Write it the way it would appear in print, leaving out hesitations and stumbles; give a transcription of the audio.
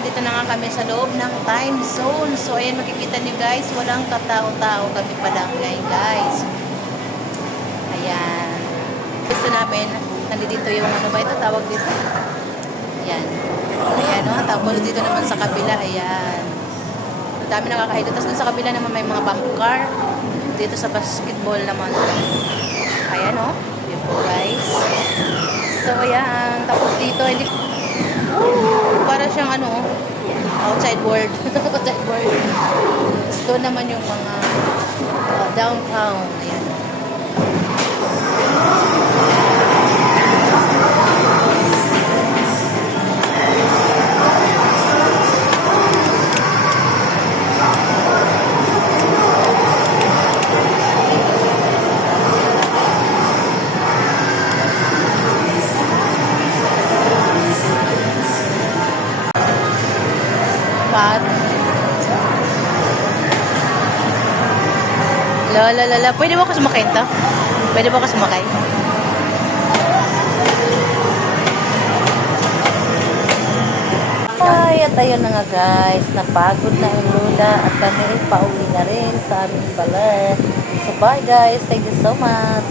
nandito na nga kami sa loob ng time zone. So, ayan, makikita niyo guys, walang katao-tao kami pa lang ngayon guys. Ayan. Gusto namin, nandito yung ano ba ito, tawag dito? Ayan. Ayan o, tapos dito naman sa kabila, ayan. Ang dami nakakahilo. Tapos dun sa kabila naman may mga bump car. Dito sa basketball naman. Ayan o. Yun po guys. So ayan. Tapos dito, hindi para siyang ano, outside world. Outside world. Tapos doon naman yung mga downtown. Ayan. Lala. Pwede ba ako sumakay ito? Pwede ba ako sumakay? Ay, at ayun na nga guys. Napagod na ang lula at kami pauwi na rin sa aming baler. So bye guys. Thank you so much.